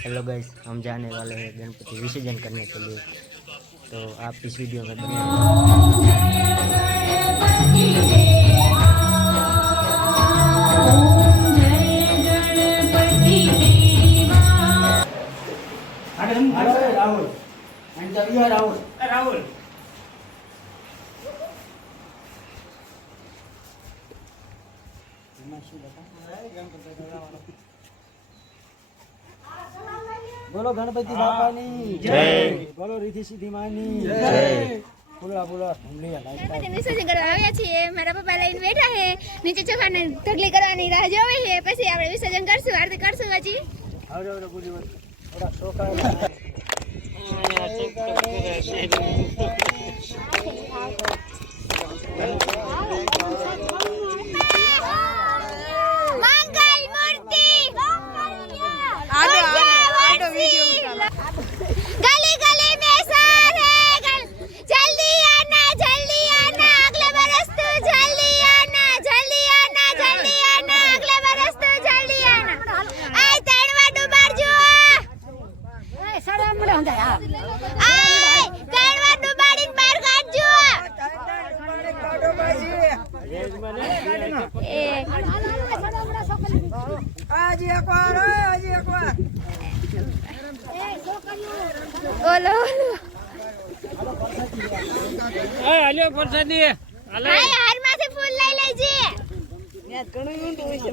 Hello guys, हम जाने वाले हैं गणपति विसर्जन करने के लिए, तो आप इस वीडियो में बने राहुल बोलो गणपति बापा नी जय। बोलो रिद्धि सिद्धि मानी जय। बोला बोला हम ले ગણપતિ વિસર્જન કરવા આવ્યા છીએ। મારા પપ્પા લઈને બેઠા છે, નીચે ચોખાને ઢગલી કરવાની રાહ જોવે છે, પછી આપણે વિસર્જન કરશું, આરતી કરશું। હજી આવજો આવજો બોલી બોલ થોડા શોકા મંગલ મૂર્તિ गली गली में सार है, जल्दी आना अगले बरस तो जल्दी आना अगले बरस तो जल्दी आना। आय तणवा डुबार जो ए सड़ा मडे होंदा आय तणवा डुबाડીને બહાર કાઢજો। આજી એકવાર ઓલો હાલ્યો પ્રસાદી હારમાંથી ફૂલ લઈ લેજે। ઘણું ઊંડું હોય છે